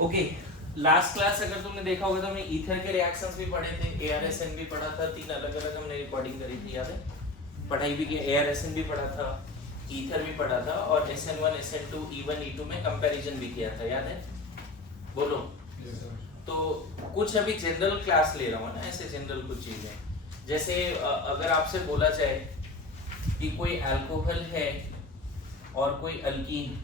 Okay, last class अगर तुमने देखा होगा तो हमने ईथर के रिएक्शंस भी पढ़े थे, एआरएसएन भी पढ़ा था, 3 अलग अलग हमने रिकॉर्डिंग करी थी, याद है? पढ़ाई भी की, एआरएसएन भी पढ़ा था, ईथर भी पढ़ा था और SN1 SN2 E1 E2 में कंपैरिजन भी किया था, याद है? बोलो। तो कुछ अभी जनरल क्लास ले रहा हूँ ना, ऐसे जनरल कुछ चीजें, जैसे अगर आपसे बोला जाए कि कोई अल्कोहल है और कोई अल्कीन,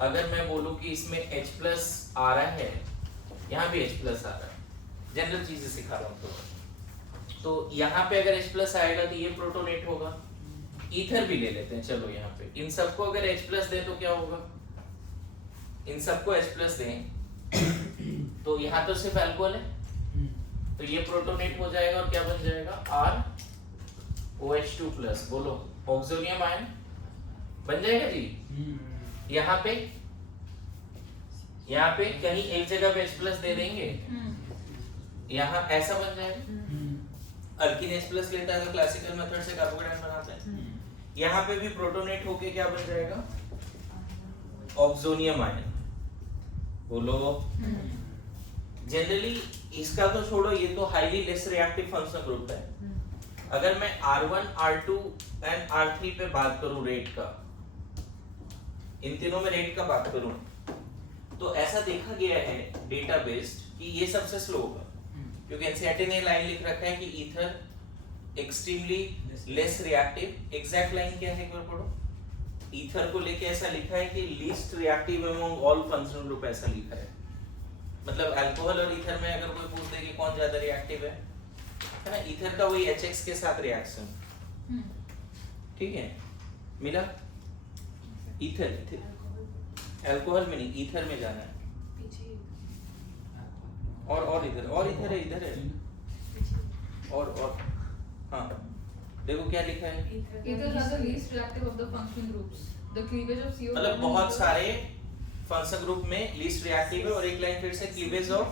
अगर मैं बोलूं कि इसमें H प्लस आ रहा है, यहाँ भी H प्लस आ रहा है, जनरल चीजें सिखा रहा हूँ तो यहाँ पे अगर H प्लस आएगा तो ये प्रोटोनेट होगा। ईथर भी ले लेते हैं, चलो यहाँ पे इन सबको अगर H प्लस दे तो क्या होगा, इन सबको H प्लस दें तो यहाँ तो सिर्फ अल्कोहल है, तो ये प्रोटोनेट हो जाएगा और क्या बन जाएगा, ROH2 प्लस, बोलो ऑक्सोनियम आयन बन जाएगा जी। यहाँ पे कहीं एक जगह पे H प्लस दे देंगे, यहाँ ऐसा बन जाएगा। अल्कीन H प्लस लेता है तो क्लासिकल मेथड से कार्बोकेटायन बनाता है, यहाँ पे भी प्रोटोनेट होके क्या बन जाएगा, ऑक्सोनियम आयन, बोलो। जनरली इसका तो छोड़ो, ये तो highly less reactive functional group है। अगर मैं R1 R2 एंड R3 पे बात करूं रेट का, इन तीनों में रेट का बात करूं, तो ऐसा देखा गया है डेटा बेस्ड कि ये सबसे स्लो होगा, क्योंकि एनसीईआरटी ने लाइन लिख रखा है कि ether extremely less reactive. Exact line क्या है एक बार पढ़ो, ईथर को लेके ऐसा लिखा है कि least reactive among all functional group, ऐसा लिखा है। मतलब अल्कोहल और ईथर में अगर कोई पूछ दे कि कौन ज्यादा रिएक्टिव है ना, ईथर का वही HX के साथ रिएक्शन, ठीक है, मिला। ईथर अल्कोहल में नहीं, ईथर में जाना है, और इधर है और हाँ देखो क्या लिखा है, Ethers are the least reactive of the functional groups. The cleavage of CO मतलब बहुत सारे फंक्शनल ग्रुप में लीस्ट रिएक्टिव है। और एक लाइन फिर से, cleavage of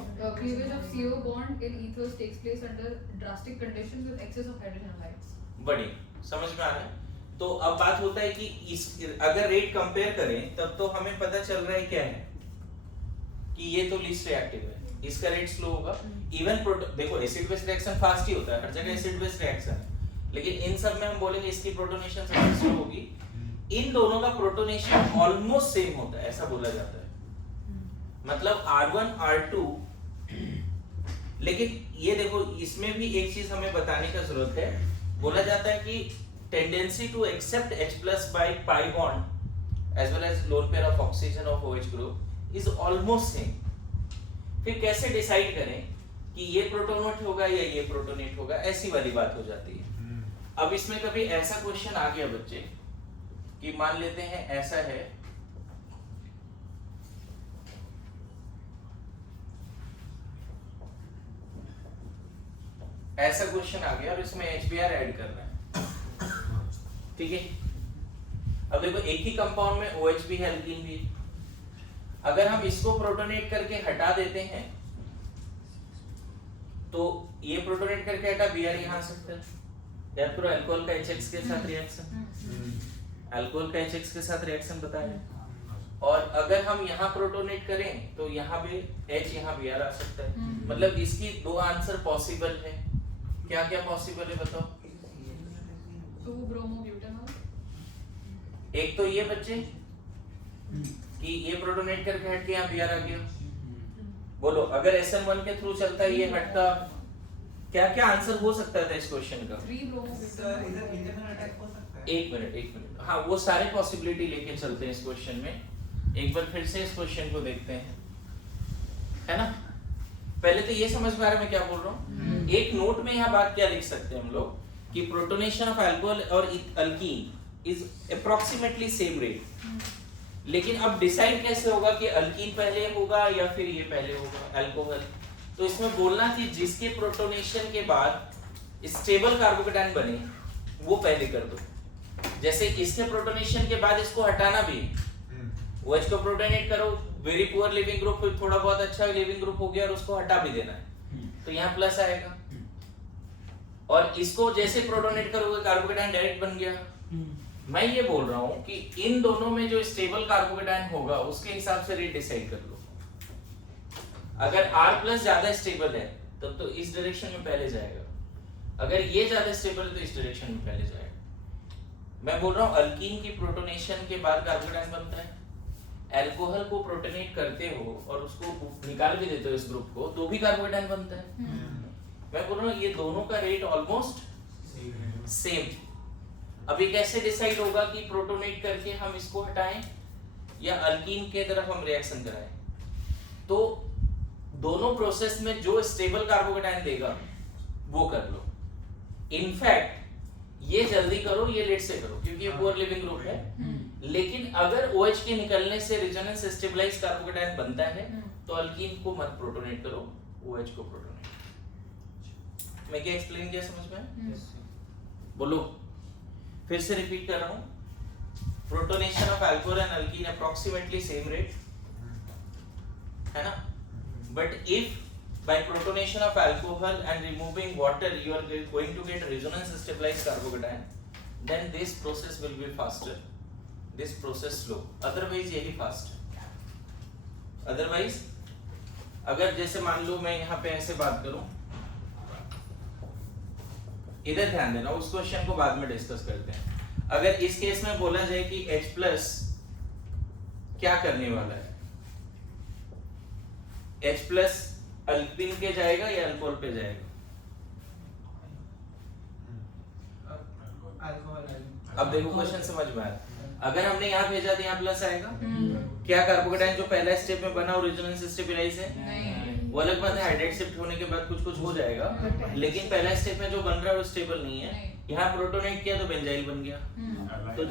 CO bond in ethers takes place under drastic conditions with excess of hydrogen halides. बड़ी समझ में आ रहा है। तो अब बात होता है कि इस अगर रेट कंपेयर करें तब तो हमें पता चल रहा है क्या है कि ये तो लीस्ट रिएक्टिव है, इसका रेट स्लो होगा। इवन देखो एसिड बेस रिएक्शन फास्ट ही होता है, हर जगह एसिड बेस रिएक्शन है, लेकिन इन सब में हम बोलेंगे इसकी प्रोटोनेशन सबसे स्लो होगी। इन दोनों का प्रोटोनेशन ऑलमोस्ट सेम होता है, ऐसा बोला जाता है, मतलब R1 R2। लेकिन ये देखो इसमें भी एक चीज हमें बताने का जरूरत है, बोला जाता है कि tendency to accept H plus by pi bond as well as lone pair of oxygen of OH group is almost same. फिर कैसे डिसाइड करें कि ये प्रोटोनेट होगा या ये प्रोटोनेट होगा, ऐसी वाली बात हो जाती है। अब इसमें कभी ऐसा क्वेश्चन आ गया बच्चे कि मान लेते हैं ऐसा है, ऐसा क्वेश्चन आ गया और इसमें HBr ऐड करना है, ठीक है। अब देखो एक ही कंपाउंड में OH भी है, अल्कीन भी है। अगर हम इसको प्रोटोनेट करके हटा देते हैं तो ये प्रोटोनेट करके हटा, Br यहाँ आ सकता है, या फिर अल्कोहल का HX के साथ रिएक्शन, अल्कोहल का HX के साथ रिएक्शन बताया। और अगर हम यहाँ प्रोटोनेट करें तो यहाँ पे H, यहाँ Br आ सकता है। मतलब इसकी दो आंसर पॉसिबल है। क्या क्या पॉसिबल है बताओ? 2 bromobutanol। एक तो ये बच्चे कि ये प्रोटोनेट करके हट के यहाँ Br आ गया, बोलो अगर SN1 के थ्रू चलता है ये हटता, क्या क्या आंसर हो सकता था इस क्वेश्चन का? 3 bromobutanol। इधर इंटरनल अटैक हो सकता है। एक मिनट, हाँ वो सारे पॉसिबिलिटी लेके चलते हैं इस क्वेश्चन में। एक बार फिर से इस क्वेश्चन को देखते हैं, है ना। पहले तो ये समझ में आ रहा है मैं क्या बोल रहा हूँ। एक नोट में यहाँ बात क्या लिख सकते हैं हम लोग कि प्रोटोनेशन ऑफ अल्कोहल और alkene is approximately same rate. लेकिन अब डिसाइड कैसे होगा कि अल्कीन पहले होगा या फिर ये पहले होगा अल्कोहल? तो इसमें बोलना कि जिसके प्रोटोनेशन के बाद स्टेबल कार्बोकेटायन बने वो पहले कर दो। जैसे इसके प्रोटोनेशन के बाद इसको हटाना भी, OH को प्रोटोनेट करो, वेरी पुअर लिविंग ग्रुप, फिर थोड़ा बहुत अच्छा लिविंग ग्रुप हो गया और उसको हटा भी देना है, तो यहाँ प्लस आएगा। और इसको जैसे प्रोटोनेट करोगे कार्बोकेटायन डायरेक्ट बन गया, मैं ये बोल रहा हूं कि इन दोनों में जो स्टेबल कार्बोकेटायन होगा उसके हिसाब से रेट डिसाइड कर लो। अगर R प्लस ज्यादा स्टेबल है तब तो इस डायरेक्शन में पहले जाएगा, अगर ये ज्यादा स्टेबल है तो इस डायरेक्शन में पहले जाएगा। मैं बोल रहा हूं अल्कीन की प्रोटोनेशन के बाद कार्बोकेटायन बनता है, अल्कोहल को प्रोटोनेट करते हो और उसको निकाल भी देते हो इस ग्रुप को तो भी कार्बोकेटायन बनता है। मैं बोल रहा हूं ये दोनों का रेट ऑलमोस्ट सेम। अभी कैसे डिसाइड होगा कि प्रोटोनेट करके हम इसको हटाएं या अल्कीन के तरफ हम रिएक्शन कराएं? तो दोनों प्रोसेस में जो स्टेबल कार्बोकेटायन देगा वो कर लो। इनफैक्ट ये जल्दी करो, ये लेट से करो क्योंकि ये पुअर लिविंग ग्रुप है। लेकिन अगर OH के निकलने से रेजोनेंस स्टेबलाइज कार्बोकेटायन बनता है तो अल्कीन को मत प्रोटोनेट करो, OH को प्रोटोनेट। मैं क्या एक्सप्लेन किया समझ में? बोलो फिर से रिपीट कर रहा हूं। Protonation of alcohol and alkyne approximately same rate है ना, but if by protonation of alcohol and removing water you are going to get resonance stabilized carbocation, then this process will be faster, this process slow, otherwise यही fast है। otherwise अगर जैसे मान लो मैं यहाँ पे ऐसे बात करूं, इधर ध्यान देना, उस क्वेश्चन को बाद में डिस्कस करते हैं। अगर इस केस में बोला जाए कि H प्लस क्या करने वाला है, H प्लस अल्कीन पे जाएगा या अल्कोहल पे जाएगा? अब देखो क्वेश्चन समझ में आया। अगर हमने यहाँ भेजा तो यहाँ प्लस आएगा। क्या कार्बोकेटायन जो पहला स्टेप में बना रेजोनेंस स्टेबलाइज है? नहीं। वो अलग बात है, हाइड्रेट शिफ्ट होने के बाद कुछ कुछ हो जाएगा, लेकिन पहला स्टेप में जो बन रहा है वो स्टेबल नहीं है। यहाँ प्रोटोनेट किया तो बेंजाइल बन गया, तो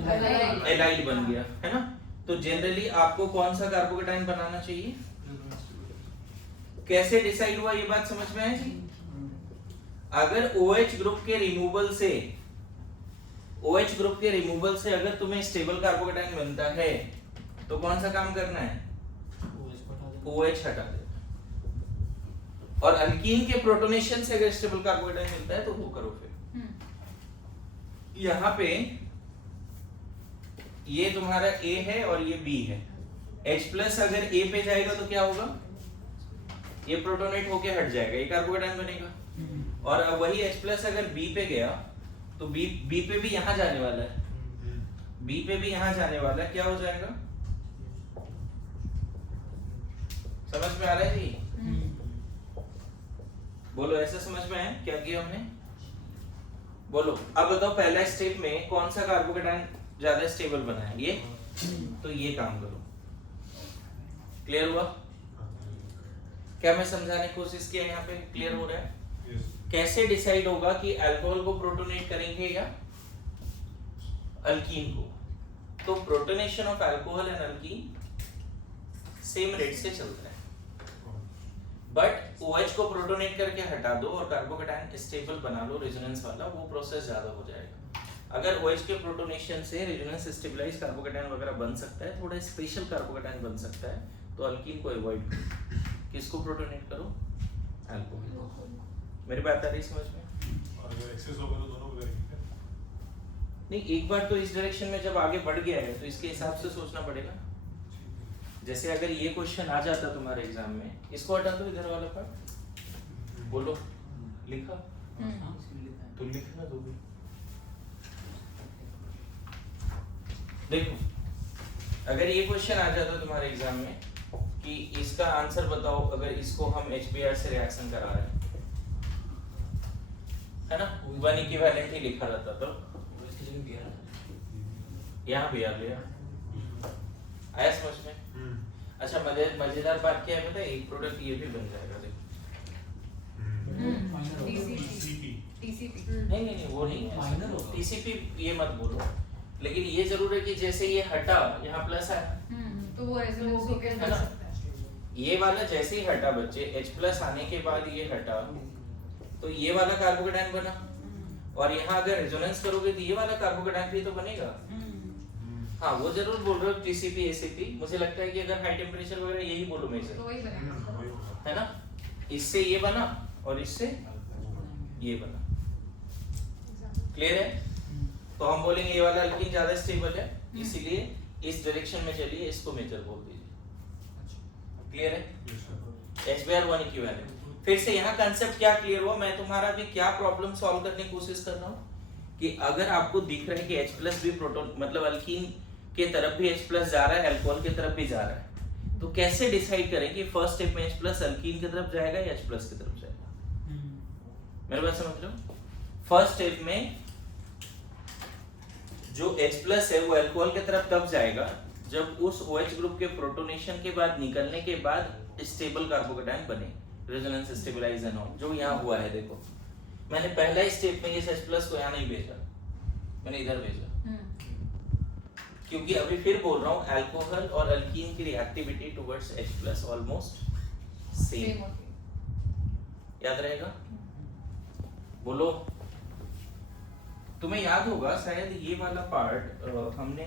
एलाइड बन गया, है ना। तो जनरली आपको कौन सा कार्बोकेटायन बनाना चाहिए? कैसे डिसाइड हुआ ये बात समझ में आई जी? अगर OH ग्रुप के रिमूवल से अगर तुम्हें स्टेबल कार्बोकेटायन बनता है तो कौन सा काम करना है? OH हटा देना। और अल्कीन के प्रोटोनेशन से अगर स्टेबल कार्बोकेटायन मिलता है तो वो करो। फिर यहाँ पे ये तुम्हारा A है और ये B है। H प्लस अगर A पे जाएगा तो क्या होगा? ये प्रोटोनेट होके हट जाएगा, ये कार्बोकेटायन बनेगा। और अब वही H प्लस अगर B पे गया तो B पे भी यहाँ जाने वाला है, B पे भी यहाँ जाने वाला है, क्या हो जाएगा? समझ में आ रहा है जी? बोलो ऐसा समझ में आया क्या किया हमने? बोलो अब बताओ पहला स्टेप में कौन सा कार्बोकेटायन ज्यादा स्टेबल बना है? ये। तो ये काम करो। क्लियर हुआ? क्या मैं समझाने की कोशिश किया यहाँ पे? क्लियर हो रहा है? कैसे डिसाइड होगा कि अल्कोहल को प्रोटोनेट करेंगे या अल्कीन को? तो protonation of alcohol and alkyne same rate से चलता है, बट OH को प्रोटोनेट करके हटा दो और कार्बोकेटायन स्टेबल बना लो रेजोनेंस वाला, वो प्रोसेस ज्यादा हो जाएगा। अगर OH के प्रोटोनेशन से रेजोनेंस स्टेबलाइज कार्बोकेटायन वगैरह बन सकता है, थोड़ा स्पेशल कार्बोकेटायन बन सकता है, तो अल्कीन को अवॉइड करो। किसको प्रोटोनेट करो? अल्कोहल। मेरी बात आ रही समझ में? और अगर एक्सेस होगा तो दोनों को करेंगे? नहीं, एक बार तो इस डायरेक्शन में जब आगे बढ़ गया है तो इसके हिसाब से सोचना पड़ेगा। जैसे अगर ये क्वेश्चन आ जाता तुम्हारे एग्जाम में, इसको हटा दो इधर वाला पार्ट, बोलो लिखा तो लिखना दो भी। देखो अगर ये क्वेश्चन आ जाता तुम्हारे एग्जाम में कि इसका आंसर बताओ अगर इसको हम HBr से रिएक्शन करा रहे हैं, है ना, वन इक्विवेलेंट ही लिखा रहता तो यहाँ भी आ गया। आया समझ में? अच्छा मजेदार बात क्या है पता है? एक प्रोडक्ट ये भी बन जाएगा। TCP नहीं वो नहीं है, TCP ये मत बोलो, लेकिन ये जरूर है कि जैसे ये हटा यहाँ प्लस आया तो वो रेजोनेंस होके बन सकता है। ये वाला जैसे ही हटा बच्चे, H प्लस आने के बाद ये हटा तो ये वाला कार्बोकेटायन बना, और यहाँ अगर रेजोनेंस करोगे तो ये वाला कार्बोकेटायन भी तो बनेगा। हाँ वो जरूर बोल रहे हो TCP ACP, मुझे लगता है कि अगर हाई टेम्परेचर वगैरह यही बोलो मेजर तो वही बनेगा, है ना। इससे ये बना और इससे ये बना। क्लियर है? तो हम बोलेंगे ये वाला अल्कीन ज्यादा स्टेबल है, इसीलिए इस डायरेक्शन में चलिए, इसको मेजर बोल दीजिए। क्लियर है? Yes, sir. HBr1 equivalent. फिर से यहाँ कंसेप्ट क्या क्लियर हुआ? मैं तुम्हारा भी क्या प्रॉब्लम सॉल्व करने की कोशिश कर रहा हूँ कि अगर आपको दिख रहा है कि H+ भी प्रोटोन मतलब अल्कीन के तरफ भी H+ जा रहा है, अल्कोहल की तरफ भी जा रहा है, तो कैसे डिसाइड करें कि फर्स्ट स्टेप में H+ अल्कीन की तरफ जाएगा या H+ की तरफ जाएगा? मेरे बात समझ रहे हो? फर्स्ट स्टेप में जो H+ है वो अल्कोहल की तरफ तब जाएगा जब उस OH ग्रुप के प्रोटोनेशन के बाद निकलने के बाद स्टेबल कार्बोकेटायन बने, रेजोनेंस स्टेबलाइजेशन हो, जो यहाँ हुआ है। देखो मैंने पहला ही स्टेप में इस H+ को यहाँ नहीं भेजा, मैंने इधर भेजा, क्योंकि अभी फिर बोल रहा हूँ अल्कोहल और अल्कीन की reactivity towards H+ almost same. याद रहेगा? बोलो। तुम्हें याद होगा शायद ये वाला पार्ट हमने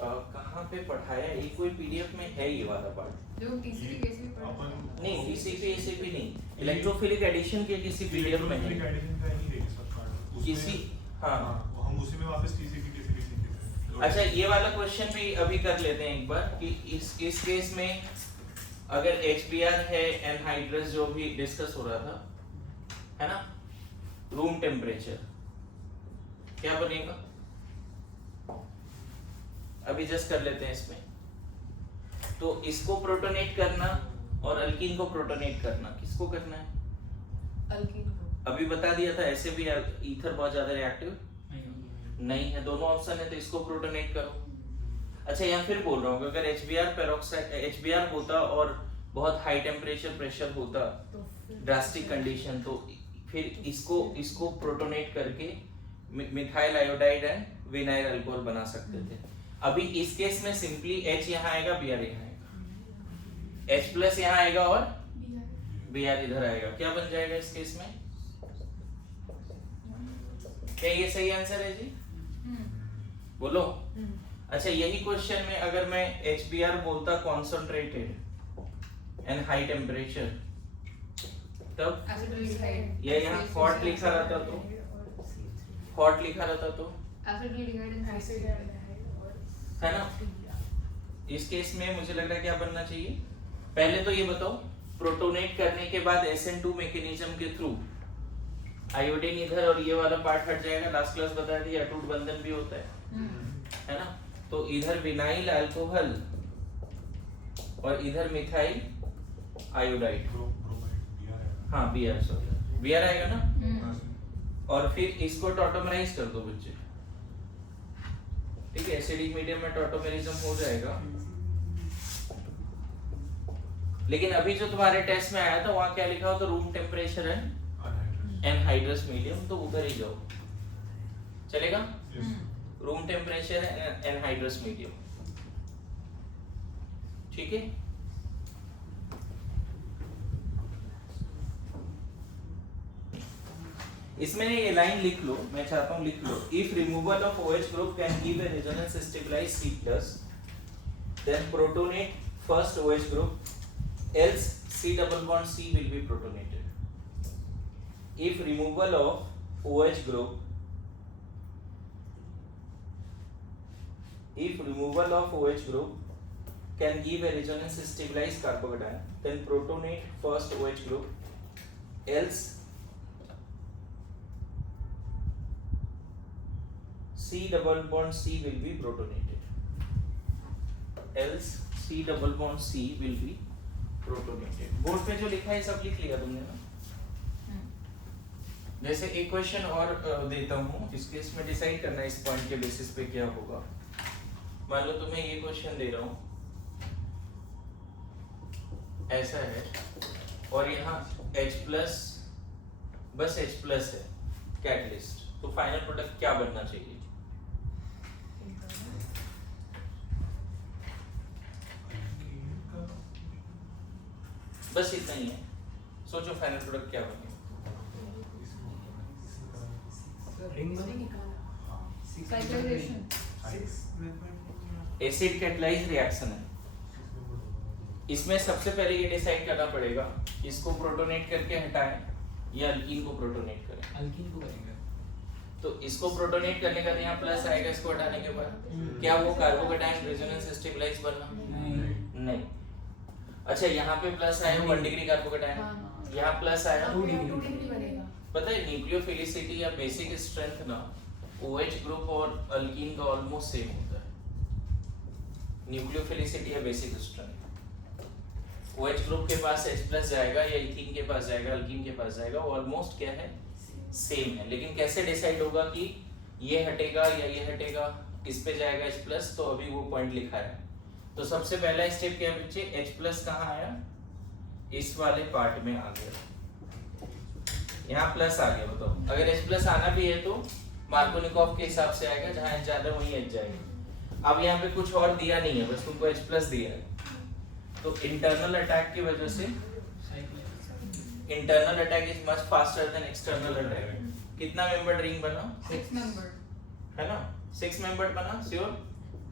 कहाँ पे पढ़ाया, ये कोई पीडीएफ में है ये वाला पार्ट? जो TCP केसी में पढ़ा अपन नहीं, TCP ACP नहीं, इलेक्ट्रोफिलिक एडिशन के किसी पीडीएफ में है एडिशन का ही है सब पार्ट उसमें। किसी। हाँ हम उसी में वापस TCP KCP सीखे थे। अच्छा, ये वाला क्वेश्चन भी अभी कर लेते हैं एक बार कि इस केस में अगर HBr है, एनहाइड्रस जो भी डिस्कस हो रहा था, है ना, रूम टेम्परेचर क्या बनेगा? अभी जस्ट कर लेते हैं इसमें। तो इसको प्रोटोनेट करना और अल्कीन को प्रोटोनेट करना, किसको करना है? अल्कीन को। अभी बता दिया था, ऐसे भी ईथर बहुत ज्यादा रिएक्टिव नहीं है, दोनों ऑप्शन है, तो इसको प्रोटोनेट करो। अच्छा, यहाँ फिर बोल रहा हूँ अगर HBr पेरोक्साइड HBr होता और बहुत हाई टेम्परेचर प्रेशर होता, ड्रास्टिक कंडीशन, तो फिर इसको प्रोटोनेट करके methyl iodide and vinyl alcohol बना सकते थे। अभी इस केस में सिंपली H यहाँ आएगा, Br यहाँ आएगा, H+ यहाँ आएगा और Br इधर आएगा। क्या बन जाएगा इस केस में? क्या ये सही आंसर है जी? बोलो। अच्छा, यही क्वेश्चन में अगर मैं HBr बोलता कॉन्सेंट्रेटेड एंड हाई टेम्परेचर, तब या यहाँ फॉर्ट लिखा रहता तो, फॉर्ट लिखा रहता तो, है ना? इस केस में मुझे लग रहा है क्या बनना चाहिए? पहले तो ये बताओ, प्रोटोनेट करने के बाद SN2 मैकेनिज्म के थ्रू आयोडीन इधर और ये वाला पार्ट हट जाएगा। लास्ट क्लास बता दी अटूट बंधन भी होता है ना? तो इधर विनाइल अल्कोहल और इधर मिथाइल आयोडाइड, हाँ Br, सॉरी Br आएगा ना? और फिर इसको टॉटोमराइज कर दो बच्चे, ठीक है? एसिडिक मीडियम में टॉटोमेरिज्म हो जाएगा। लेकिन अभी जो तुम्हारे टेस्ट में आया था वहां क्या लिखा हो? तो room temperature and anhydrous medium, तो उधर ही जाओ, चलेगा? Room temperature and anhydrous medium, ठीक है? इसमें ये लाइन लिख लो, मैं चाहता हूं लिख लो, if removal of OH group can give a resonance stabilized C+, then protonate first OH group, else C double bond C will be protonated. If removal of OH group, if removal of OH group can give a resonance stabilized carbocation, then protonate first OH group, else C double bond C will be protonated. Else C double bond C will be protonated. Board पे जो लिखा है सब लिख लिया तुमने ना? जैसे एक क्वेश्चन और देता हूँ, इस केस में डिसाइड करना इस पॉइंट के बेसिस पे क्या होगा। मान लो तुम्हें ये क्वेश्चन दे रहा हूँ, ऐसा है और यहाँ H+, बस H+ है कैटलिस्ट, तो फाइनल प्रोडक्ट क्या बनना चाहिए? बस इतना ही है, सोचो फाइनल प्रोडक्ट क्या बनेगा? एसिड कैटलाइज रिएक्शन है। इसमें सबसे पहले ये डिसाइड करना पड़ेगा इसको प्रोटोनेट करके हटाएं या अल्कीन को प्रोटोनेट करें। अल्कीन को करेंगे। तो इसको प्रोटोनेट करने का तो यहाँ प्लस आएगा इसको हटाने के बाद। क्या वो कार्बोकेटायन रेजोनेंस स्टेबलाइज बनना? नहीं। अच्छा यहाँ पे प्लस आया 1 डिग्री कार्बोकेटायन, यहाँ प्लस आया 2 डिग्री बनेगा। पता है न्यूक्लियोफिलिसिटी या बेसिक स्ट्रेंथ ना OH ग्रुप और अल्कीन का ऑलमोस्ट सेम होता है। न्यूक्लियोफिलिसिटी या बेसिक स्ट्रेंथ OH ग्रुप के पास H+ जाएगा या एल्कीन के पास जाएगा, अल्कीन के पास जाएगा, वो ऑलमोस्ट क्या है सेम है। लेकिन कैसे डिसाइड होगा कि ये हटेगा या ये हटेगा, किस पे जाएगा H+, तो अभी वो पॉइंट लिखा है। तो सबसे पहला स्टेप क्या है बच्चे, H+ कहाँ आया, इस वाले पार्ट में आ गया, यहाँ प्लस आ गया। बताओ अगर H+ आना भी है तो मार्कोनिकॉफ के हिसाब से आएगा, जहाँ H ज्यादा वहीं H जाएगा। अब यहाँ पे कुछ और दिया नहीं है, बस तुमको H+ दिया है। तो इंटरनल अटैक की वजह से internal attack is much faster than external attack. कितना मेंबर्ड रिंग बना? 6 मेंबर्ड है ना, 6 मेंबर्ड बना श्योर।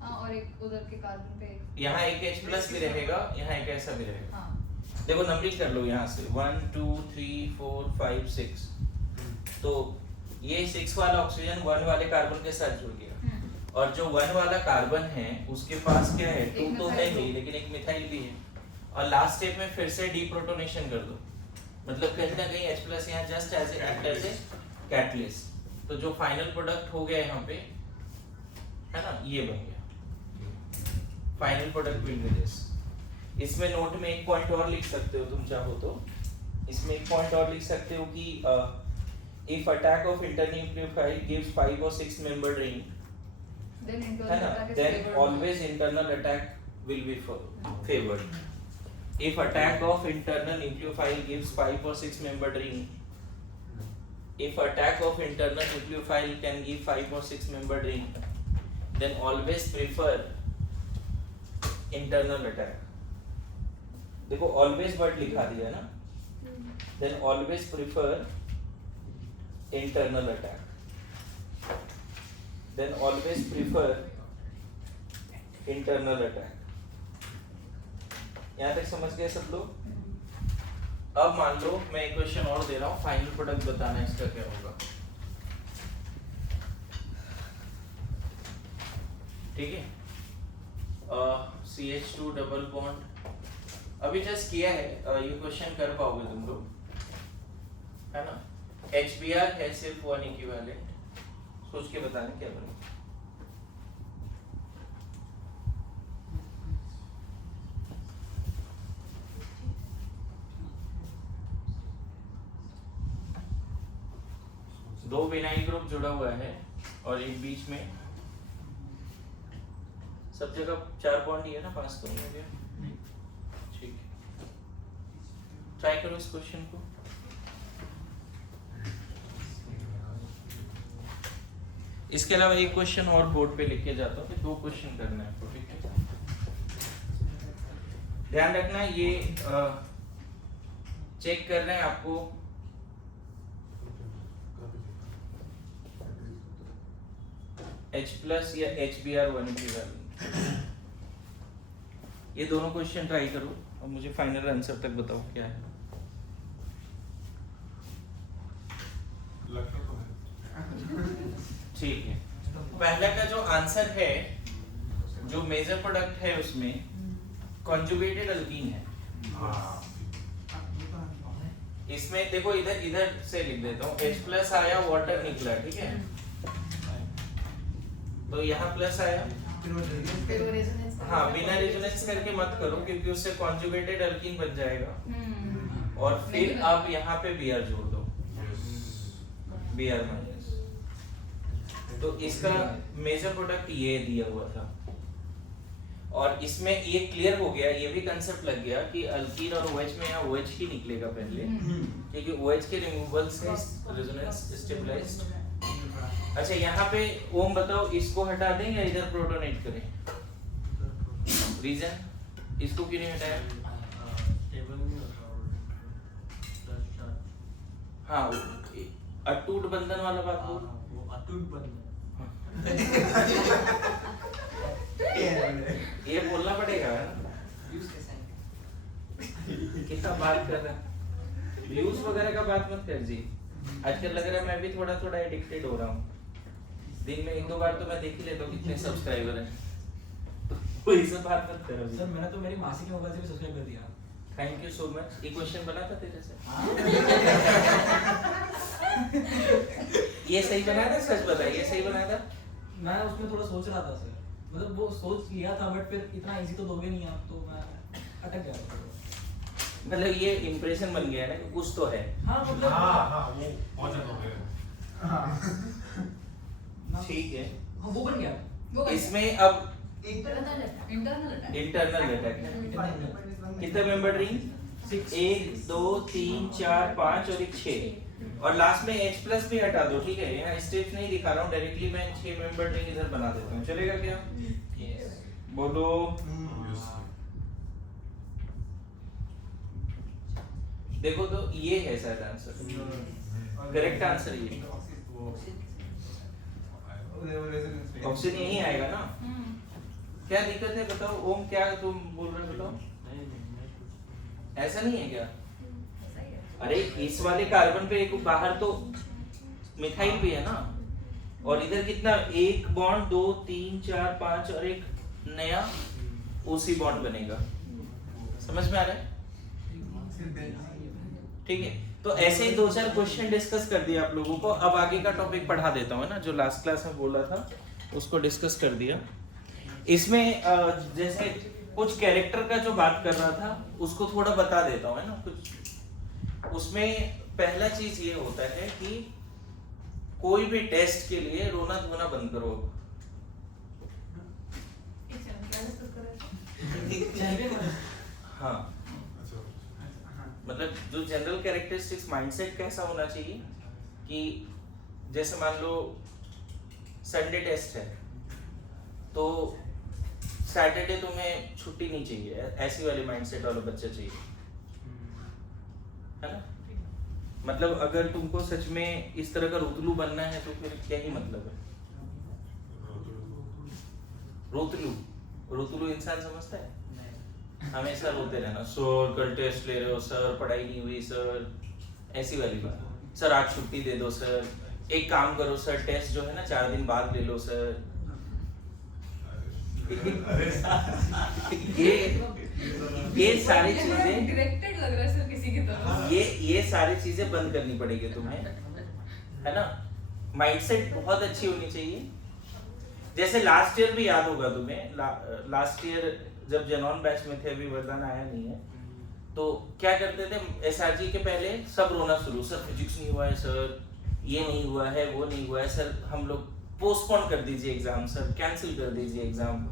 और एक उधर के कार्बन पे एक, यहाँ एक H+ भी रहेगा, यहाँ एक ऐसा भी रहेगा। हाँ देखो नंबरिंग कर लो यहाँ से 1 2 3 4 5 6। तो ये 6 वाला ऑक्सीजन 1 वाले कार्बन के साथ जुड़ गया, और जो 1 वाला कार्बन है उसके पास क्या है, 2 तो है ही, लेकिन एक मिथाइल भी है। और लास्ट स्टेप में फिर से डीप्रोटोनेशन कर दो, मतलब कहीं ना कहीं H+ यहाँ जस्ट एज ए कैटलिस्ट। तो जो फाइनल प्रोडक्ट हो गया यहाँ पे है ना, ये बन गया final product will be this. इसमें नोट में एक पॉइंट और लिख सकते हो तुम चाहो तो, इसमें एक पॉइंट और लिख सकते हो कि इफ अटैक ऑफ इंटरन्यूक्लियोफाइल गिव्स 5 और 6 मेंबर्ड रिंग, then है internal ना, attack is then favored. always internal attack will be favored. If attack of internal nucleophile gives 5 or 6 membered ring, if attack of internal nucleophile can give 5 or 6 membered ring, then always prefer internal attack. देखो always word लिखा दिया ना, then always prefer internal attack. Then always prefer internal attack. यहाँ तक समझ गए सब लोग? अब मान लो मैं एक क्वेश्चन और दे रहा हूँ, फाइनल प्रोडक्ट बताना इसका क्या होगा, ठीक है। CH2 डबल बॉन्ड अभी जस्ट किया है, ये क्वेश्चन कर पाओगे तुम लोग, है ना। HBr है सिर्फ 1 इक्विवेलेंट, सोच के बताना क्या बनेगा। दो विनाइल ग्रुप जुड़ा हुआ है और एक बीच में, सब जगह 4 बॉन्ड ही है ना, 5 तो नहीं हो गया, ठीक है। ट्राई करो इस क्वेश्चन को। इसके अलावा एक क्वेश्चन और बोर्ड पे लिख के जाता हूँ, 2 क्वेश्चन करना है आपको, ठीक है। ध्यान रखना ये चेक कर रहे हैं आपको, H+ या HBr 1 इक्विवेलेंट, ये दोनों क्वेश्चन ट्राई करो और मुझे फाइनल आंसर तक बताओ क्या है। लगता तो है। ठीक है, पहला का जो आंसर है, जो मेजर प्रोडक्ट है उसमें कॉन्जुगेटेड अल्कीन है। इसमें देखो इधर इधर से लिख देता हूँ, H+ आया, वाटर निकला, ठीक है। तो यहाँ प्लस आया, हाँ बिना रेजोनेंस करके मत करो क्योंकि उससे कॉन्जुगेटेड अल्कीन बन जाएगा। और फिर आप यहाँ पे Br जोड़ दो, Br-। तो इसका मेजर प्रोडक्ट ये दिया हुआ था, और इसमें ये क्लियर हो गया, ये भी कंसेप्ट लग गया कि अल्कीन और OH में यहाँ OH ही निकलेगा पहले, क्योंकि OH के रिमूवल से रेजोनेंस स्टेबलाइज्ड। अच्छा यहाँ पे ओम बताओ, इसको हटा दें या इधर प्रोटोनेट करें? रीजन, इसको क्यों नहीं हटाया? हाँ अटूट बंधन वाला बात हो, अटूट बंधन ये बोलना पड़ेगा ना, कितना बात कर रहा है, व्यूज वगैरह का बात मत कर जी। आजकल लग रहा है मैं भी थोड़ा थोड़ा एडिक्टेड हो रहा हूँ। दिन में 1-2 बार तो मैं देख ही लेता हूँ कितने सब्सक्राइबर हैं। तो कोई से बात मत करो सर मैंने तो मेरी मासी के मोबाइल से भी सब्सक्राइब कर दिया। Thank you so much. ये क्वेश्चन बना था तेरे से? ये सही बनाया था? सच बता, ये सही बनाया था? मैं उसमें थोड़ा सोच रहा था सर, मतलब वो सोच लिया था बट फिर इतना इजी तो दोगे नहीं आप, तो मैं अटक गया था। मतलब ये इंप्रेशन बन गया है ना कि कुछ तो है। हाँ मतलब हाँ वो बहुत ज्यादा हो गया। ठीक है, हाँ वो बन गया। वो इसमें अब इंटरनल अटैक इंटरनल अटैक है। कितने मेंबर रिंग? 1 2 3 4 5 और एक 6 और लास्ट में H प्लस भी हटा दो, ठीक है? यहाँ स्टेप्स नहीं दिखा रहा हूँ, डायरेक्टली मैं 6 मेंबर रिंग इधर बना देता हूँ, चलेगा क्या? बोलो। देखो तो ये है शायद आंसर, करेक्ट आंसर ये। ऑप्शन यही आएगा ना? क्या दिक्कत है बताओ? ओम क्या तुम बोल रहे हो बताओ? ऐसा नहीं है क्या? अरे इस वाले कार्बन पे एक बाहर तो मिथाइल भी है ना, और इधर कितना 1 बॉन्ड 2 3 4 5 और एक नया OC बॉन्ड बनेगा। समझ में आ रहा है? ठीक है, तो ऐसे ही 2-4 क्वेश्चन डिस्कस कर दिया आप लोगों को। अब आगे का टॉपिक पढ़ा देता हूँ ना, जो लास्ट क्लास में बोला था उसको डिस्कस कर दिया। इसमें जैसे कुछ कैरेक्टर का जो बात कर रहा था उसको थोड़ा बता देता हूँ, है ना? कुछ उसमें पहला चीज ये होता है कि कोई भी टेस्ट के लिए रोना धोना बंद करो। हाँ, मतलब जो जनरल कैरेक्टरिस्टिक्स माइंडसेट कैसा होना चाहिए कि जैसे मान लो संडे टेस्ट है तो सैटरडे तुम्हें छुट्टी नहीं चाहिए, ऐसी वाली माइंडसेट वाला बच्चा चाहिए, है ना? मतलब अगर तुमको सच में इस तरह का रोतलू बनना है तो फिर क्या ही मतलब है? रोतलू इंसान समझता है? हमेशा रोते रहना, सर कल टेस्ट ले रहे हो सर, पढ़ाई नहीं हुई सर, ऐसी वाली बात। सर आज छुट्टी दे दो सर, एक काम करो सर टेस्ट जो है ना 4 दिन बाद ले लो सर। ये सारी चीजें डायरेक्टेड लग रहा है सर किसी की तरफ। ये सारी चीजें बंद करनी पड़ेगी तुम्हें, है ना? माइंडसेट बहुत अच्छी होनी चाहिए। जैसे लास्ट ईयर भी याद होगा तुम्हें, लास्ट ईयर जब जेनॉन बैच में थे, अभी वरदान आया नहीं है, तो क्या करते थे? SRG के पहले सब रोना शुरू, सर फिजिक्स नहीं हुआ है सर, ये नहीं हुआ है, वो नहीं हुआ है सर, हम लोग पोस्टपोन कर दीजिए एग्जाम सर, कैंसिल कर दीजिए एग्जाम,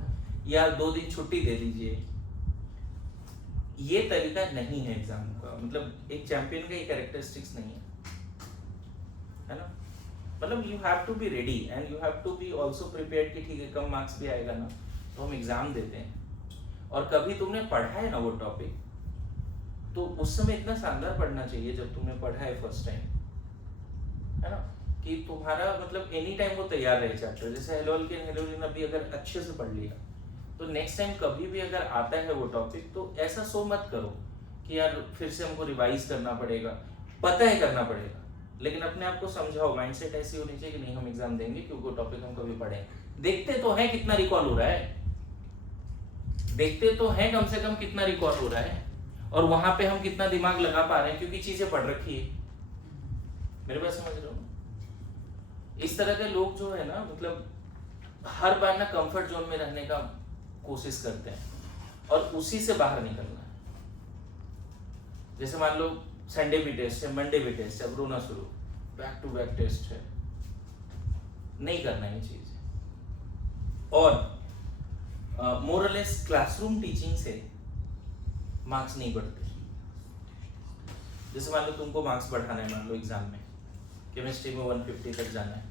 या 2 दिन छुट्टी दे दीजिए। ये तरीका नहीं है एग्जाम का, मतलब एक चैंपियन का ये कैरेक्टरिस्टिक्स नहीं है, है ना? मतलब you have to be ready and you have to be also prepared कि ठीक है कम मार्क्स भी आएगा ना तो हम एग्जाम देते हैं। और कभी तुमने पढ़ा है ना वो टॉपिक, तो उस समय इतना शानदार पढ़ना चाहिए जब तुमने पढ़ा है फर्स्ट टाइम, है ना? कि तुम्हारा मतलब एनी टाइम वो तैयार रहे चैप्टर। जैसे हेलोल्केन हेलोजिन अभी अगर अच्छे से पढ़ लिया तो नेक्स्ट टाइम कभी भी अगर आता है वो टॉपिक तो ऐसा सो मत करो कि यार फिर से हमको रिवाइज करना पड़ेगा। पता है करना पड़ेगा, लेकिन अपने आप को समझाओ, माइंडसेट ऐसी होनी चाहिए कि नहीं हम एग्जाम देंगे क्योंकि वो टॉपिक हम कभी पढ़े। देखते तो हैं कितना रिकॉल हो रहा है, देखते तो हैं कम से कम कितना रिकॉल हो रहा है, और वहां पे हम कितना दिमाग लगा पा रहे हैं क्योंकि चीजें पढ़ रखी है। मेरे बात समझ रहे हो? इस तरह के लोग जो है ना, मतलब हर बार ना कंफर्ट जोन में रहने का कोशिश करते हैं और उसी से बाहर निकलना है। जैसे मान लो संडे भी टेस्ट है, मंडे भी टेस्ट है, अब रोना शुरू, बैक टू बैक टेस्ट है, नहीं करना ये चीज। और मोरलेस क्लासरूम टीचिंग से मार्क्स नहीं बढ़ते। जैसे मान लो तुमको मार्क्स बढ़ाना है, मान लो एग्जाम में केमिस्ट्री में 150 तक जाना है,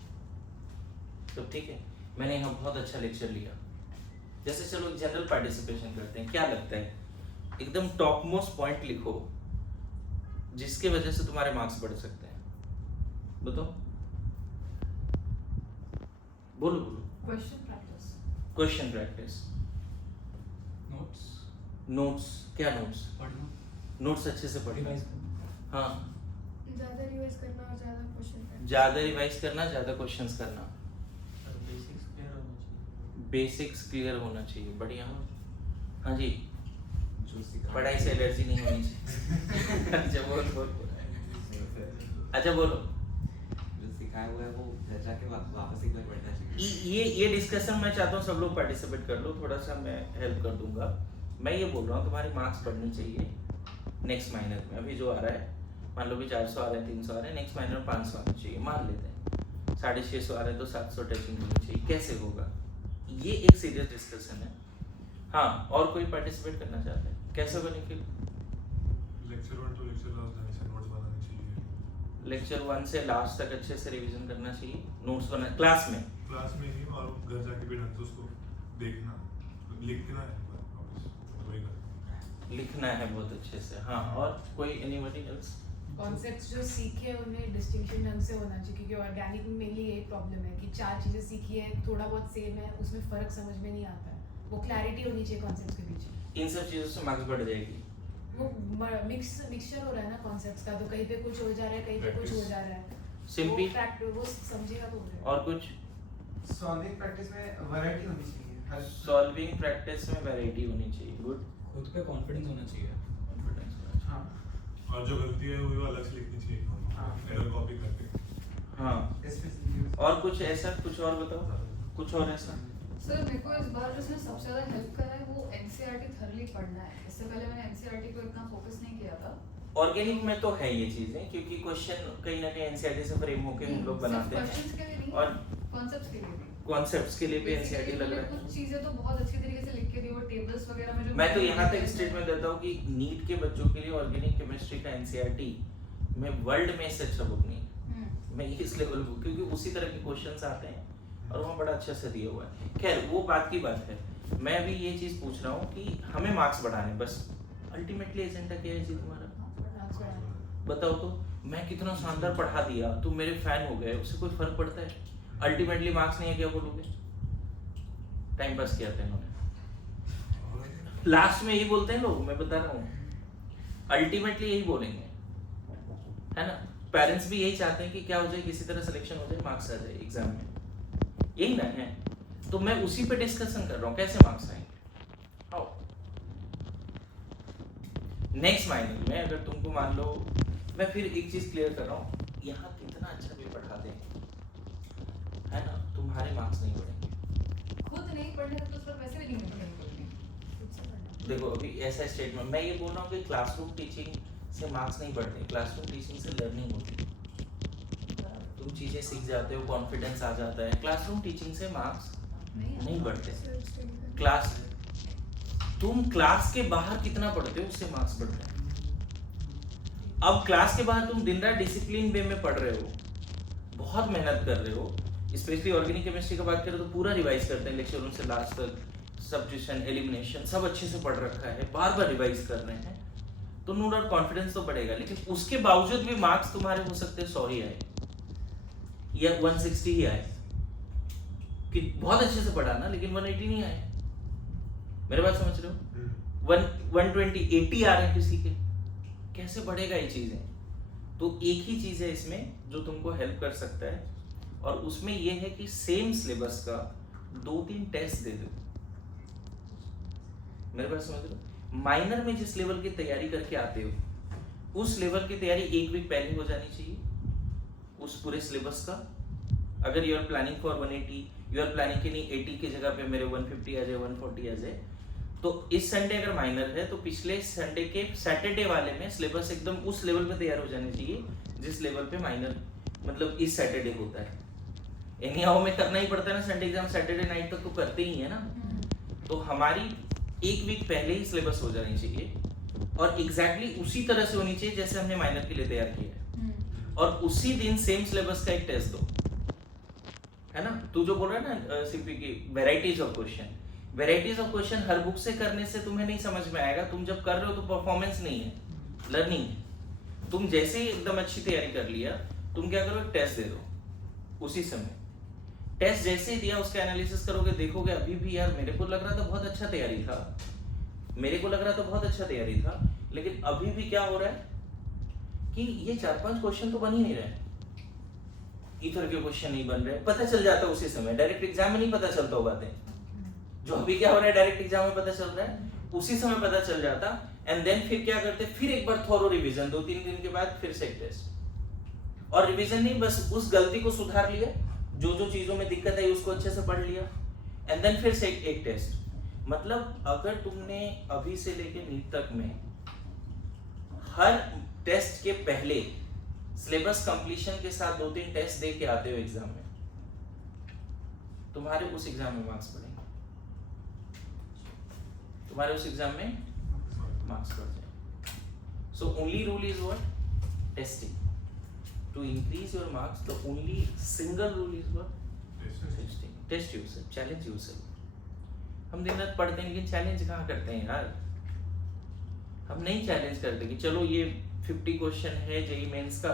तो ठीक है मैंने यहाँ बहुत अच्छा लेक्चर लिया। जैसे चलो एक जनरल पार्टिसिपेशन करते हैं, क्या लगता है एकदम टॉप मोस्ट पॉइंट लिखो जिसके वजह से तुम्हारे मार्क्स बढ़ सकते हैं, बताओ, बोलो बोलो। क्वेश्चन प्रैक्टिस, नोट्स क्या नोट्स? नोट्स अच्छे से पढ़ना, हाँ ज्यादा रिवाइज करना और ज्यादा क्वेश्चन करना। ज्यादा रिवाइज करना, ज्यादा क्वेश्चंस करना, बेसिक्स क्लियर होना चाहिए, बढ़िया। हाँ जी, जो सिखा पढ़ाई से एलर्जी नहीं होनी चाहिए। अच्छा बोल। अच्छा बोलो। जो सिखाया हुआ है वो घर जाके वापस एक बार पढ़ना चाहिए। ये डिस्कशन मैं चाहता हूँ सब लोग पार्टिसिपेट कर लो, थोड़ा सा मैं हेल्प कर दूंगा। मैं ये बोल रहा हूँ तुम्हारी मार्क्स बढ़नी चाहिए नेक्स्ट माइनर में। अभी जो आ रहा है मान लो भी 400 आ रहे हैं, 300 आ रहे हैं, नेक्स्ट माइनर में 500 आना चाहिए, मान लेते हैं 650 आ रहे हैं तो 700 टचिंग होनी चाहिए। कैसे होगा, ये एक सीरियस डिस्कशन है। हाँ, और कोई पार्टिसिपेट करना चाहते हैं? कैसे होगा Nikhil? Lecture 1 to lecture last जाने से नोट्स बनाने चाहिए। लेक्चर 1 से लास्ट तक अच्छे से रिवीजन करना चाहिए, नोट्स बना क्लास में ही और घर जाके भी ढंग से उसको देखना, लिखना है वापस, वही करना। लिखना है बहुत अच्छे से। हाँ, और कोई एनीबॉडी एल्स? कॉन्सेप्ट्स जो सीखे उन्हें डिस्टिंक्शन ढंग से होना चाहिए, क्योंकि ऑर्गेनिक में मेनली यही प्रॉब्लम है कि 4 चीजें सीखी है, थोड़ा बहुत सेम है, उसमें फर्क समझ में नहीं आता है। वो क्लैरिटी होनी चाहिए कॉन्सेप्ट्स के पीछे। इन सब चीजों से मार्क्स बढ़ जाएगी। वो मिक्सचर हो रहा है ना कॉन्सेप्ट्स का, तो कहीं पे कुछ हो जा रहा है, कहीं पे कुछ हो जा रहा है। सिंपली वो समझेगा तो हो जाएगा। और कुछ? सॉल्विंग प्रैक्टिस में वैरायटी होनी चाहिए। हर सॉल्विंग प्रैक्टिस में वैरायटी होनी चाहिए। गुड। खुद पे कॉन्फिडेंस होना चाहिए। हाँ और जो गलती है वो अलग से लिखनी चाहिए, एरर कॉपी करके। हाँ, स्पेसिफिक और कुछ ऐसा? कुछ और बताओ, कुछ और ऐसा? सर मेरे को इस बार जिसने सबसे ज़्यादा हेल्प करा है वो एनसीईआरटी थर्ली पढ़ना है। इससे पहले मैंने एनसीईआरटी को इतना फोकस नहीं किया था। ऑर्गेनिक में तो है ये चीजें, क्योंकि क्वेश्चन कहीं ना कहीं एनसीईआरटी से फ्रेम होकर हम लोग बनाते हैं, क्वेश्चंस के लिए नहीं, और कॉन्सेप्ट्स के लिए भी। कॉन्सेप्ट्स के लिए भी एनसीईआरटी लग रहा है। कुछ चीजें तो बहुत अच्छी तरीके से लिख के दी, वो टेबल्स वगैरह में जो मैं तो यहाँ तक स्टेटमेंट देता हूँ कि नीट के बच्चों के लिए ऑर्गेनिक केमिस्ट्री का एनसीईआरटी में वर्ल्ड में इससे अच्छा बुक नहीं है। मैं इस लेवल बुक, क्योंकि उसी तरह के क्वेश्चंस आते हैं और वहाँ बड़ा अच्छा से दिया हुआ है। खैर वो बात की बात है। मैं भी ये चीज़ पूछ रहा हूँ कि हमें मार्क्स बढ़ाने, बस अल्टीमेटली एजेंडा क्या है जी तुम्हारा? बताओ तो। मैं कितना शानदार पढ़ा दिया, तुम मेरे फैन हो गए, उससे कोई फर्क पड़ता है? अल्टीमेटली मार्क्स नहीं है, क्या बोलोगे? टाइम पास किया था इन्होंने। लास्ट में यही बोलते हैं लोग, मैं बता रहा हूँ, अल्टीमेटली यही बोलेंगे, है ना? पेरेंट्स भी यही चाहते हैं कि क्या हो जाए, किसी तरह सिलेक्शन हो जाए, मार्क्स आ जाए एग्जाम में, यही ना है? तो मैं उसी पे डिस्कशन कर रहा हूँ, कैसे मार्क्स आएंगे। आओ नेक्स्ट माइनर में अगर तुमको मान लो, मैं फिर एक चीज क्लियर कर रहा हूँ, यहाँ कितना अच्छा भी पढ़ाते हैं, है ना, तुम्हारे मार्क्स नहीं बढ़ेंगे। खुद नहीं पढ़ने का तो उस पर वैसे भी नहीं पढ़ेंगे। देखो अभी ऐसा स्टेटमेंट मैं ये बोल रहा हूँ कि क्लासरूम टीचिंग से मार्क्स नहीं बढ़ते, क्लासरूम टीचिंग से लर्निंग होती है, तुम चीजें सीख जाते हो, कॉन्फिडेंस आ जाता है। क्लासरूम टीचिंग से मार्क्स नहीं बढ़ते। क्लास, तुम क्लास के बाहर कितना पढ़ते हो उससे मार्क्स बढ़ते हैं। अब क्लास के बाहर तुम दिन रात डिसिप्लिन वे में पढ़ रहे हो, बहुत मेहनत कर रहे हो, स्पेशली ऑर्गेनिक केमिस्ट्री का बात करें तो पूरा रिवाइज करते हैं, लेक्चर 1 से लास्ट तक सब्स्टिट्यूशन, एलिमिनेशन सब अच्छे से पढ़ रखा है, बार बार रिवाइज कर रहे हैं, तो नो डाउट कॉन्फिडेंस तो बढ़ेगा। लेकिन उसके बावजूद भी मार्क्स तुम्हारे हो सकते हैं 100 ही आए या 160 ही आए, कि बहुत अच्छे से पढ़ा ना, लेकिन 180 नहीं आए। मेरे बात समझ रहे हो? 120 80 आ रहे हैं किसी के, कैसे बढ़ेगा ये चीजें? तो एक ही चीज है इसमें जो तुमको हेल्प कर सकता है, और उसमें ये है कि सेम सिलेबस का 2-3 टेस्ट दे दो। मेरे बात समझ रहे हो? माइनर में जिस लेवल की तैयारी करके आते हो, उस लेवल की तैयारी 1 वीक पहले हो जानी चाहिए उस पूरे सिलेबस का। अगर you are planning for 180, you are planning कि नहीं 80 की जगह पे मेरे 150 आ जाए, 140 आ जाए, तो इस संडे अगर माइनर है तो पिछले संडे के सैटरडे वाले में सिलेबस एकदम उस लेवल पे तैयार हो जानी चाहिए जिस लेवल पे माइनर मतलब इस सैटरडे होता है। एनीहाउ में करना ही पड़ता है ना, संडे एग्जाम सैटरडे नाइट तक तो करते ही है ना। तो हमारी 1 वीक पहले ही सिलेबस हो जानी चाहिए, और एग्जैक्टली उसी तरह से होनी चाहिए जैसे हमने माइनर के लिए तैयार किया है, और उसी दिन सेम सिलेबस का एक टेस्ट दो, है ना। तू जो बोल रहा है ना सीपी की varieties of question, varieties of question her book से करने से तुम्हें नहीं समझ में आएगा। तुम जब कर रहे हो तो परफॉर्मेंस नहीं है, लर्निंग है। तुम जैसे ही एकदम अच्छी तैयारी कर लिया, तुम क्या करो, टेस्ट दे दो उसी समय। टेस्ट जैसे ही दिया उसका एनालिसिस करोगे, देखोगे अभी भी यार मेरे को लग रहा था बहुत अच्छा तैयारी था, मेरे को लग रहा था बहुत अच्छा तैयारी था, लेकिन अभी भी क्या हो रहा है कि ये 4-5 क्वेश्चन तो बन ही नहीं रहे, इधर के क्वेश्चन नहीं बन रहे। पता चल जाता उसी समय, डायरेक्ट एग्जाम में नहीं पता चलता वो बातें, जो अभी क्या हो रहा है डायरेक्ट एग्जाम में पता चल रहा है, उसी समय पता चल जाता। एंड देन फिर क्या करते, फिर एक बार थोरो रिवीजन, 2-3 दिन के बाद फिर से एक टेस्ट। और रिवीजन नहीं, बस उस गलती को सुधार लिया, जो जो चीजों में दिक्कत है उसको अच्छे से पढ़ लिया, एंड देन फिर से एक टेस्ट। मतलब अगर तुमने अभी से लेके नीट तक में हर टेस्ट के पहले सिलेबस कंप्लीशन के साथ 2-3 टेस्ट दे के आते हो एग्जाम में, तुम्हारे उस एग्जाम में मार्क्स बढ़ेंगे, तुम्हारे उस एग्जाम में मार्क्स बढ़ जाएंगे। So only rule is what? Testing. To increase your marks the only single rule is what? Testing. Test yourself, challenge yourself. हम दिन रात पढ़ते हैं लेकिन चैलेंज कहाँ करते हैं यार? हम नहीं चैलेंज करते कि चलो ये 50 क्वेश्चन है जेईई मेंस का,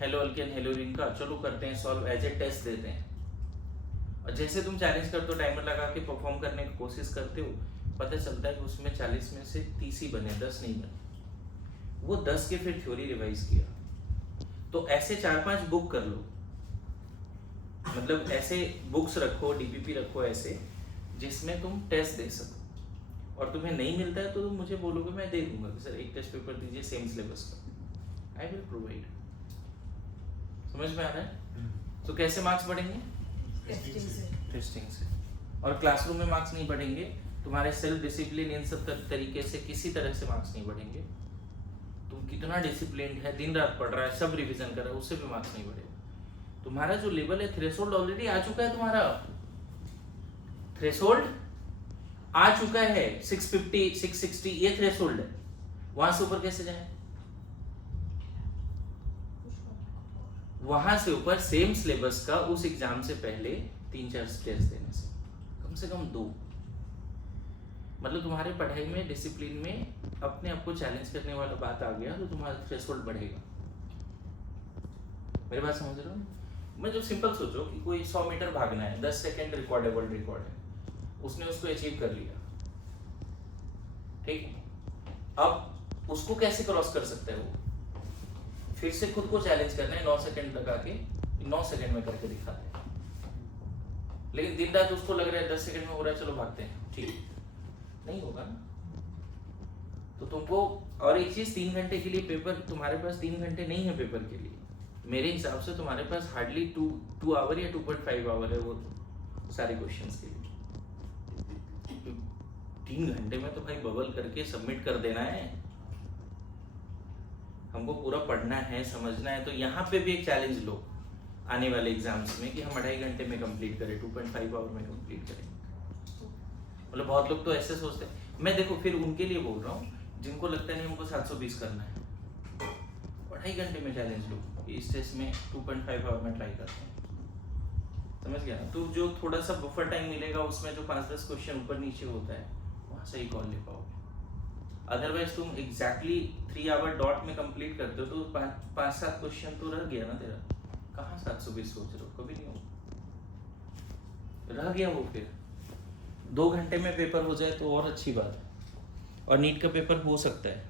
हेलो अल्केन हेलोरिन का, चलो करते हैं सॉल्व, एज ए टेस्ट देते हैं। और जैसे तुम चैलेंज करते हो, टाइमर लगा के परफॉर्म करने की कोशिश करते हो, पता चलता है कि उसमें 40 में से 30 ही बने, 10 नहीं बने। वो 10 के फिर थ्योरी रिवाइज किया। तो ऐसे 4-5 बुक कर लो, मतलब ऐसे बुक्स रखो, डीपीपी रखो ऐसे, जिसमें तुम टेस्ट दे सको। और तुम्हें नहीं मिलता है तो तुम मुझे बोलोगे, मैं दे दूंगा कि सर एक टेस्ट पेपर दीजिए सेम सिलेबस का, आई विल प्रोवाइड। समझ में आ रहा है? तो कैसे मार्क्स बढ़ेंगे? टेस्टिंग से। टेस्टिंग से। और क्लासरूम में मार्क्स नहीं बढ़ेंगे, तुम्हारे सेल्फ डिसिप्लिन इन सब तरीके से किसी तरह से मार्क्स नहीं बढ़ेंगे। तुम कितना डिसिप्लिन है, दिन रात पढ़ रहा है, सब रिवीजन कर रहा है, उससे भी मार्क्स नहीं बढ़ेगा। तुम्हारा जो लेवल है, थ्रेशोल्ड ऑलरेडी आ चुका है, तुम्हारा थ्रेशोल्ड आ चुका है 650 660, ये थ्रेशोल्ड है। वहां से ऊपर कैसे जाए? वहां से ऊपर सेम सिलेबस का उस एग्जाम से पहले 3-4 टेस्ट देने से कम 2। मतलब तुम्हारे पढ़ाई में, डिसिप्लिन में अपने आप को चैलेंज करने वाला बात आ गया तो तुम्हारा थ्रेशोल्ड बढ़ेगा। मेरी बात समझ रहे हो? मैं जो सिंपल सोचो कि कोई 100 मीटर भागना है, 10 सेकंड रिकॉर्डेबल रिकॉर्ड है, उसने उसको अचीव कर लिया, ठीक है। अब उसको कैसे क्रॉस कर सकता है वो? फिर से खुद को चैलेंज करना है, 9 सेकंड लगा के 9 सेकंड में करके दिखाते हैं। लेकिन दिन रात उसको लग रहा है 10 सेकंड में हो रहा है, चलो भागते हैं, ठीक नहीं होगा ना। तो तुमको, और एक चीज, 3 घंटे के लिए पेपर, तुम्हारे पास 3 घंटे नहीं है पेपर के लिए। मेरे हिसाब से तुम्हारे पास हार्डली 2 आवर या 2.5 आवर है वो सारे क्वेश्चंस के लिए। 3 घंटे में तो भाई बबल करके सबमिट कर देना है। हमको पूरा पढ़ना है, समझना है। तो यहाँ पे भी एक चैलेंज लो आने वाले एग्जाम्स में कि हम 2.5 घंटे में कंप्लीट करें, 2.5 आवर में कंप्लीट करें। मतलब बहुत लोग तो ऐसे सोचते हैं। मैं देखो फिर उनके लिए बोल रहा हूँ जिनको लगता है नहीं हमको 720 करना है, 2.5 घंटे में चैलेंज लो, इस टेस्ट में 2.5 आवर में ट्राई करते हैं। समझ गया? तो जो थोड़ा सा बफर टाइम मिलेगा उसमें जो 5-10 क्वेश्चन ऊपर नीचे होता है, वहाँ से ही कॉल ले पाओगे। अदरवाइज तुम एग्जैक्टली 3 आवर डॉट में कंप्लीट करते हो तो 5-7 क्वेश्चन तो रह गया ना तेरा। कहाँ 720 सोच रहे हो? कभी नहीं होगा, रह गया वो। फिर 2 घंटे में पेपर हो जाए तो और अच्छी बात है। और नीट का पेपर हो सकता है